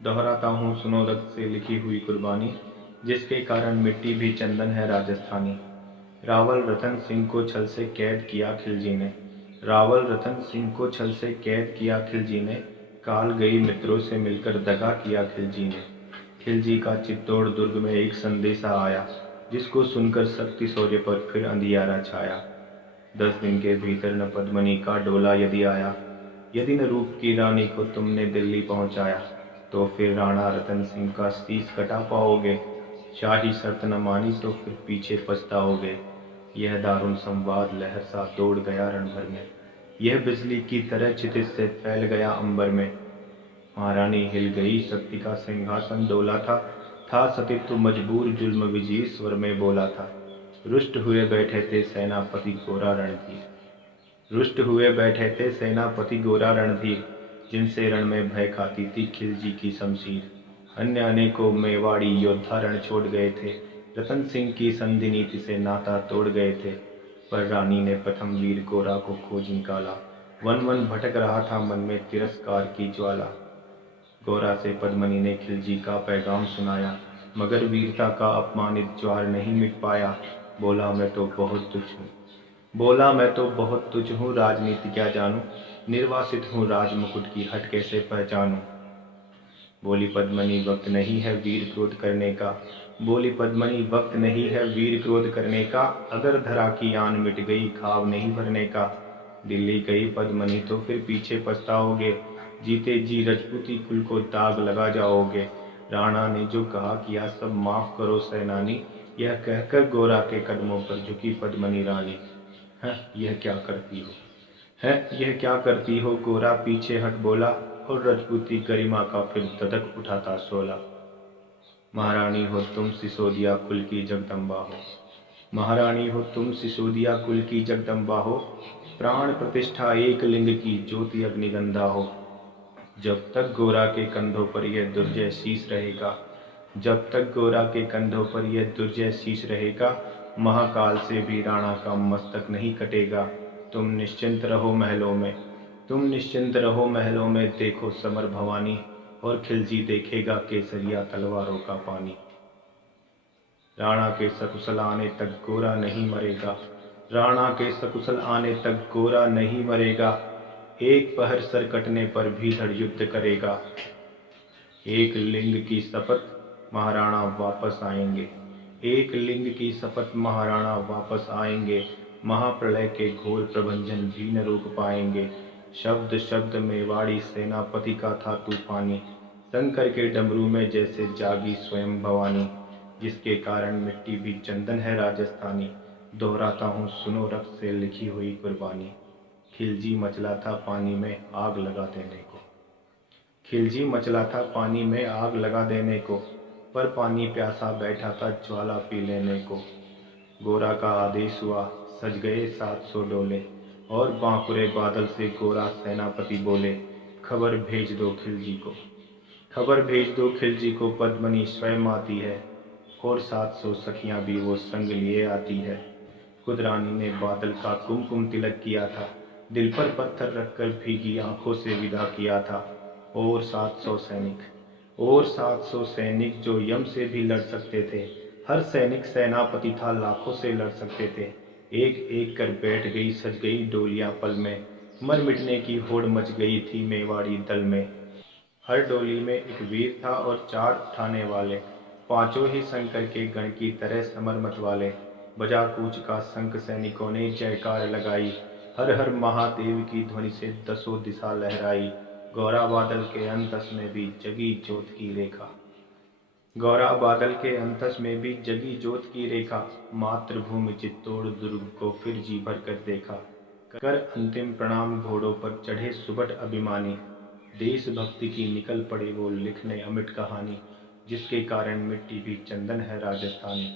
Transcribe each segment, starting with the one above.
दोहराता हूँ सुनो रक्त से लिखी हुई कुर्बानी, जिसके कारण मिट्टी भी चंदन है राजस्थानी। रावल रतन सिंह को छल से कैद किया खिलजी ने, रावल रतन सिंह को छल से कैद किया खिलजी ने, काल गई मित्रों से मिलकर दगा किया खिलजी ने। खिलजी का चित्तौड़ दुर्ग में एक संदेशा आया, जिसको सुनकर शक्ति शौर्य पर फिर अंधियारा छाया। 10 दिन के भीतर न पद्मनी का डोला यदि आया, यदि न रूप की रानी को तुमने दिल्ली पहुंचाया, तो फिर राणा रतन सिंह का शीश कटा पाओगे। शाही शर्त न मानी तो फिर पीछे पछताओगे। यह दारुण संवाद लहर सा दौड़ गया रण भर में, यह बिजली की तरह क्षितिज से फैल गया अंबर में। महारानी हिल गई, शक्ति का सिंहासन डोला था सतीत्व मजबूर जुल्म विजयी स्वर में बोला था। रुष्ट हुए बैठे थे सेनापति गोरा रणधीर, रुष्ट हुए बैठे थे सेनापति गोरा रणधीर, जिनसे रण में भय खाती थी खिलजी की शमशीर। अन्य अनेकों मेवाड़ी योद्धा रण छोड़ गए थे, रतन सिंह की संधि नीति से नाता तोड़ गए थे। पर रानी ने प्रथम वीर गोरा को खोज निकाला, वन वन भटक रहा था मन में तिरस्कार की ज्वाला। गोरा से पद्मनी ने खिलजी का पैगाम सुनाया, मगर वीरता का अपमानित ज्वार नहीं मिट पाया। बोला मैं तो बहुत तुच्छ हूँ, बोला मैं तो बहुत तुच्छ हूँ, राजनीति क्या जानूँ, निर्वासित हूँ राज मुकुट की हट कैसे पहचानूँ। बोली पद्मनी वक्त नहीं है वीर क्रोध करने का, बोली पद्मनी वक्त नहीं है वीर क्रोध करने का, अगर धरा की आन मिट गई खाब नहीं भरने का। दिल्ली गई पद्मनी तो फिर पीछे पछताओगे, जीते जी रजपूती कुल को दाग लगा जाओगे। राणा ने जो कहा किया सब माफ करो सेनानी, यह कहकर गोरा के कदमों पर झुकी पद्मनी रानी। यह क्या करती हो, यह क्या करती हो, गोरा पीछे हट बोला, और रजपूती गरिमा का फिर धधक उठाता शोला। महारानी हो तुम सिसोदिया कुल की जगदम्बा हो, महारानी हो तुम सिसोदिया कुल की जगदम्बा हो, प्राण प्रतिष्ठा एक लिंग की ज्योति अग्निगंधा हो। जब तक गोरा के कंधों पर यह दुर्जय शीश रहेगा, जब तक गोरा के कंधों पर यह दुर्जय शीश रहेगा, महाकाल से भी राणा का मस्तक नहीं कटेगा। तुम निश्चिंत रहो महलों में, तुम निश्चिंत रहो महलों में, देखो समर भवानी, और खिलजी देखेगा केसरिया तलवारों का पानी। राणा के सकुशल आने तक गोरा नहीं मरेगा, राणा के सकुशल आने तक गोरा नहीं मरेगा, एक पहर सर कटने पर भी धड़ युद्ध करेगा। एक लिंग की शपथ महाराणा वापस आएंगे, एक लिंग की शपथ महाराणा वापस आएंगे, महाप्रलय के घोर प्रभंजन भी न रोक पाएंगे। शब्द शब्द मेवाड़ी सेनापति का था तूफानी, शंकर के डमरू में जैसे जागी स्वयं भवानी, जिसके कारण मिट्टी भी चंदन है राजस्थानी। दोहराता हूँ सुनो रक्त से लिखी हुई कुर्बानी। खिलजी मचला था पानी में आग लगा देने को, खिलजी मचला था पानी में आग लगा देने को, पर पानी प्यासा बैठा था ज्वाला पी लेने को। गोरा का आदेश हुआ सज गए 700 डोले, और बांकुरे बादल से गोरा सेनापति बोले, खबर भेज दो खिलजी को, खबर भेज दो खिलजी को, पद्मनी स्वयं आती है, और 700 सखियां भी वो संग लिए आती है। खुद रानी ने बादल का कुमकुम तिलक किया था, दिल पर पत्थर रखकर भीगी आंखों से विदा किया था। और 700 सैनिक, और 700 सैनिक जो यम से भी लड़ सकते थे, हर सैनिक सेनापति था लाखों से लड़ सकते थे। एक एक कर बैठ गई सज गई डोलियां पल में, मर मिटने की होड़ मच गई थी मेवाड़ी दल में। हर डोली में एक वीर था और 4 उठाने वाले, पांचों ही शंकर के गण की तरह समर मत वाले। बजा कूच का शंख सैनिकों ने जयकार लगाई, हर हर महादेव की ध्वनि से 10 दिशा लहराई। गौरा बादल के अंतस में भी जगी ज्योत की रेखा, गौरा बादल के अंतस में भी जगी ज्योत की रेखा। मातृभूमि चित्तौड़ दुर्ग को फिर जी भर कर देखा, कर अंतिम प्रणाम घोड़ों पर चढ़े सुबट अभिमानी। देशभक्ति की निकल पड़े वो लिखने अमिट कहानी, जिसके कारण मिट्टी भी चंदन है राजस्थानी।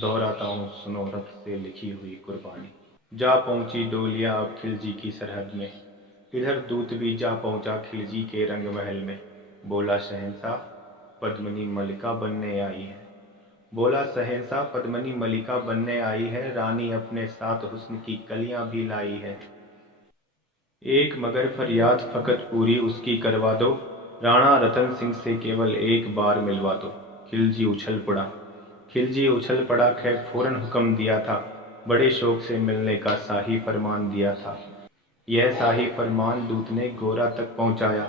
दोहराता हूँ सुनो रक्त से लिखी हुई कुर्बानी। जा पहुंची डोलियां अब खिलजी की सरहद में, इधर दूत भी जा पहुंचा खिलजी के रंग महल में। बोला शहंशाह पद्मनी मलिका बनने आई है, बोला शहंशाह पद्मनी मलिका बनने आई है, रानी अपने साथ हुस्न की कलियां भी लाई है। एक मगर फरियाद फकत पूरी उसकी करवा दो, राणा रतन सिंह से केवल एक बार मिलवा दो। खिलजी उछल पड़ा। खैर फौरन हुक्म दिया था। बड़े शौक से मिलने का शाही फरमान दिया था। यह शाही फरमान दूत ने गोरा तक पहुंचाया।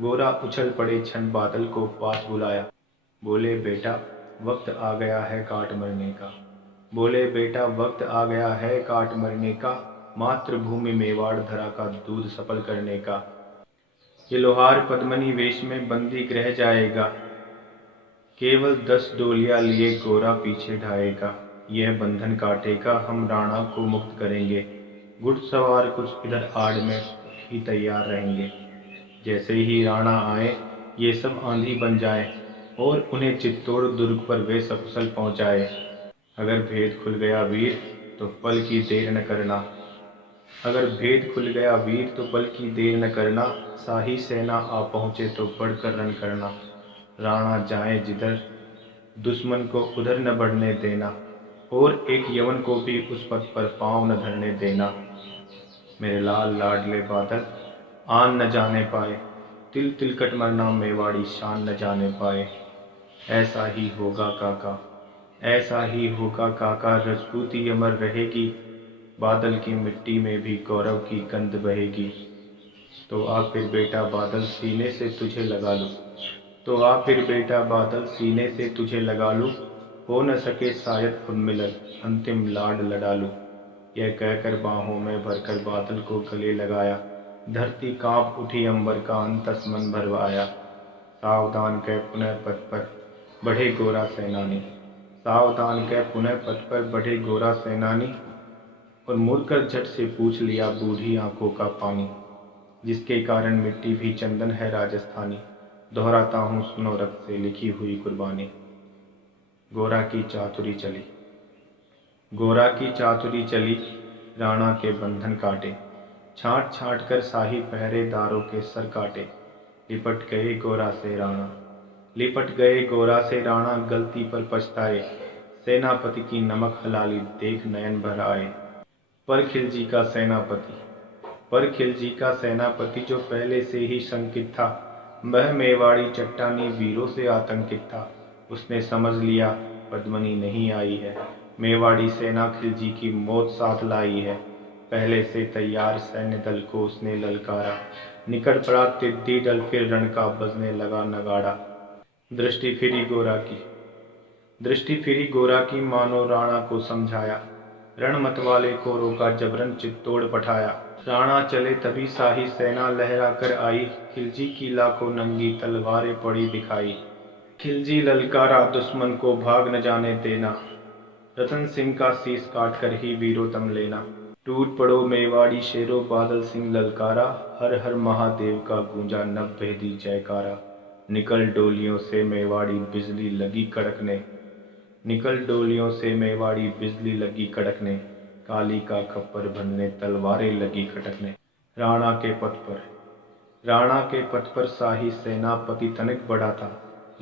गोरा उछल पड़े क्षण बादल को पास बुलाया। बोले बेटा वक्त आ गया है काट मरने का। मातृभूमि मेवाड़ धरा का दूध सफल करने का। ये लोहार पद्मनी वेश में बंदी ग्रह जाएगा। केवल 10 डोलियां लिए गोरा पीछे ढाएगा। यह बंधन काटेगा हम राणा को मुक्त करेंगे। घुड़सवार कुछ इधर आड़ में ही तैयार रहेंगे। जैसे ही राणा आए ये सब आंधी बन जाए और उन्हें चित्तौड़ दुर्ग पर वे सकुशल पहुंचाए। अगर भेद खुल गया वीर तो पल की देर न करना। शाही सेना आ पहुंचे तो बढ़कर रण करना। राणा जाए जिधर दुश्मन को उधर न बढ़ने देना और एक यवन को भी उस पथ पर पांव न धरने देना। मेरे लाल लाडले बादल आन न जाने पाए। तिल तिलकट मरना मेवाड़ी शान न जाने पाए। ऐसा ही होगा काका रजपूती अमर रहेगी। बादल की मिट्टी में भी गौरव की गंध बहेगी। तो आ फिर बेटा बादल सीने से तुझे लगा लूं। हो न सके शायद खुद मिलन अंतिम लाड लड़ा लूं। यह कहकर बाहों में भरकर बादल को गले लगाया। धरती कांप उठी अंबर का अंतस मन भरवाया। सावधान कह पुनः पथ पर बढ़े गोरा सेनानी और मुड़कर झट से पूछ लिया बूढ़ी आंखों का पानी। जिसके कारण मिट्टी भी चंदन है राजस्थानी। दोहराता हूँ सुनो रक्त से लिखी हुई कुर्बानी। गोरा की चातुरी चली राणा के बंधन काटे। छांट कर शाही पहरेदारों के सर काटे। लिपट गए गोरा से राणा गलती पर पछताए। सेनापति की नमक हलाली देख नयन भर आए। पर खिलजी का सेनापति जो पहले से ही शंकित था, वह मेवाड़ी चट्टानी वीरों से आतंकित था। उसने समझ लिया पद्मनी नहीं आई है। मेवाड़ी सेना खिलजी की मौत साथ लाई है। पहले से तैयार सैन्य दल को उसने ललकारा। निकट पड़ा तिद्दी दल फिर रण का बजने लगा नगाड़ा। दृष्टि फिरी गोरा की मानो राणा को समझाया। रण मतवाले को रोका जबरन चित्तौड़ पठाया। राणा चले तभी शाही सेना लहरा कर आई। खिलजी की लाखों नंगी तलवारें पड़ी दिखाई। खिलजी ललकारा दुश्मन को भाग न जाने देना। रतन सिंह का शीश काट कर ही वीरोतम लेना। टूट पड़ो मेवाड़ी शेरों बादल सिंह ललकारा। हर हर महादेव का गूंजा नभ भेदी जयकारा। निकल डोलियों से मेवाड़ी बिजली लगी कड़कने। काली का खप्पर भनने तलवारें लगी खटकने। राणा के पथ पर शाही सेनापति तनिक बढ़ा था,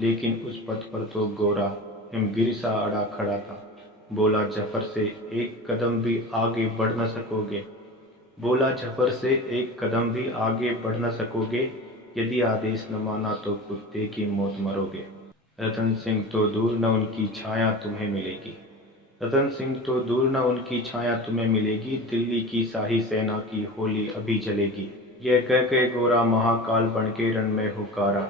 लेकिन उस पथ पर तो गोरा हिमगिर सा अड़ा खड़ा था। बोला जफर से एक कदम भी आगे बढ़ न सकोगे। यदि आदेश न माना तो कुत्ते की मौत मरोगे। रतन सिंह तो दूर न उनकी छाया तुम्हें मिलेगी। दिल्ली की शाही सेना की होली अभी जलेगी। यह कह के गोरा महाकाल बनके रण में हुकारा।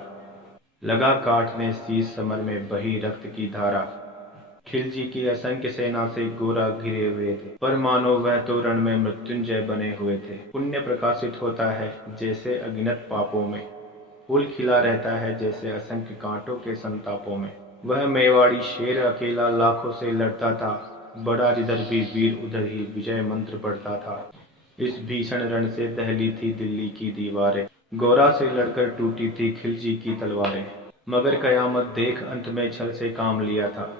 लगा काटने शीश समर में बही रक्त की धारा। खिलजी की असंख्य सेना से गोरा घिरे हुए थे, पर मानो वह तो रण में मृत्युंजय बने हुए थे। पुण्य प्रकाशित होता है जैसे अगिनत पापों में। फूल खिला रहता है जैसे असंख्य कांटों के संतापों में। वह मेवाड़ी शेर अकेला लाखों से लड़ता था। बड़ा जिधर भी वीर उधर ही विजय मंत्र पढ़ता था। इस भीषण रण से दहली थी दिल्ली की दीवारें। गोरा से लड़कर टूटी थी खिलजी की तलवारें। मगर कयामत देख अंत में छल से काम लिया था।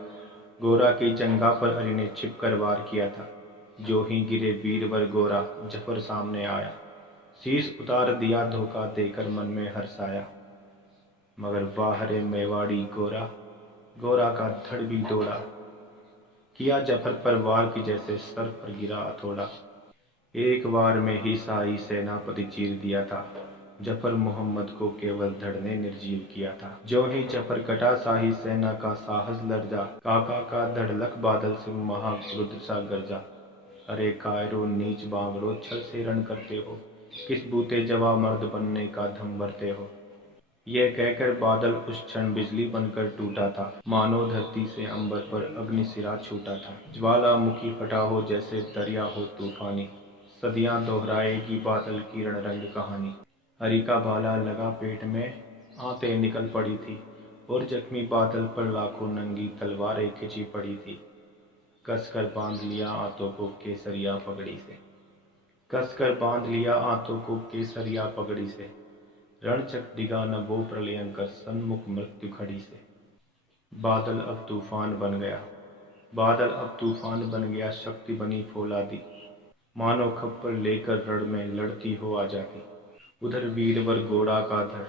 गोरा की जंगा पर अली ने छिप कर वार किया था। जो ही गिरे वीरवर गोरा जफर सामने आया। शीश उतार दिया धोखा देकर मन में हर्ष आया। मगर वाह रे मेवाड़ी गोरा का धड़ भी दौड़ा। किया जफर पर वार की जैसे सर पर गिरा हथौड़ा। एक वार में ही शाही सेनापति चीर दिया था। जफर मोहम्मद को केवल धड़ ने निर्जीव किया था। जो ही जफर कटा शाही सेना का साहस लर्जा, काका का धड़लक बादल से महारुद्र सा गरजा। अरे कायरो नीच बांगड़ो छल से रण करते हो, किस बूते जवा मर्द बनने का धम भरते हो। यह कहकर बादल उस क्षण बिजली बनकर टूटा था, मानो धरती से अंबर पर अग्निशिरा छूटा था। ज्वालामुखी फटा हो जैसे दरिया हो तूफानी, सदियां दोहराएगी बादल की रणरंग कहानी। हरि का भाला लगा पेट में, आंतें निकल पड़ी थी, और जख्मी बादल पर लाखों नंगी तलवारें खिंची पड़ी थी। कसकर बांध लिया आंतों को केसरिया पगड़ी से, कसकर बांध लिया आंतों को केसरिया पगड़ी से। रणचक डिगा न वो प्रलयंकर सन्मुख मृत्यु खड़ी से। बादल अब तूफान बन गया, बादल अब तूफान बन गया, शक्ति बनी फौलादी, मानो खप्पर लेकर रण में लड़ती हो आजादी। उधर वीरवर गोरा का धड़,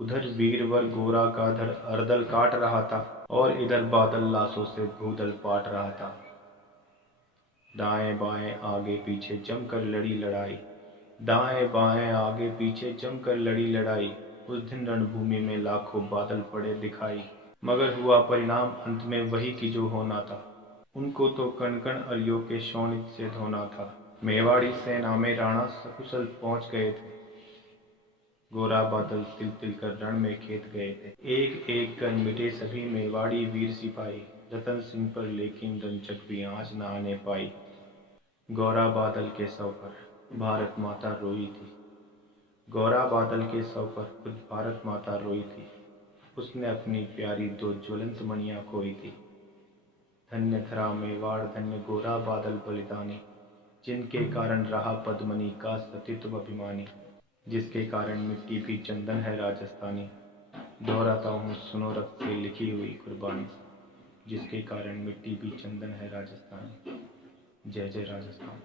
उधर वीरवर गोरा का धड़ अरदल काट रहा था, और इधर बादल लाशों से भूदल पाट रहा था। दाएं बाएं आगे पीछे जमकर लड़ी लड़ाई, दाएं बाएं आगे पीछे जमकर लड़ी लड़ाई। उस दिन रणभूमि में लाखों बादल पड़े दिखाई, मगर हुआ परिणाम अंत में वही की जो होना था। उनको तो कण कण अरियों के शोणित से धोना था। मेवाड़ी सेना में राणा सकुशल पहुंच गए थे, गोरा बादल तिल तिल कर रण में खेत गए थे। एक एक कर मिटे सभी मेवाड़ी वीर सिपाही, रतन सिंह पर लेकिन रंचक भी आँच न आने पाई। गोरा बादल के शव पर भारत माता रोई थी, गोरा बादल के शव पर खुद भारत माता रोई थी। उसने अपनी प्यारी दो ज्वलंत मणियां खोई थी। धन्य धरा मेवाड़, धन्य गोरा बादल बलिदानी, जिनके कारण रहा पद्मनी का सतीत्व अभिमानी, जिसके कारण मिट्टी भी चंदन है राजस्थानी। दोहराता हूँ सुनो रक्त से लिखी हुई कुर्बानी, जिसके कारण मिट्टी भी चंदन है राजस्थानी। जय जय राजस्थान।